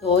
2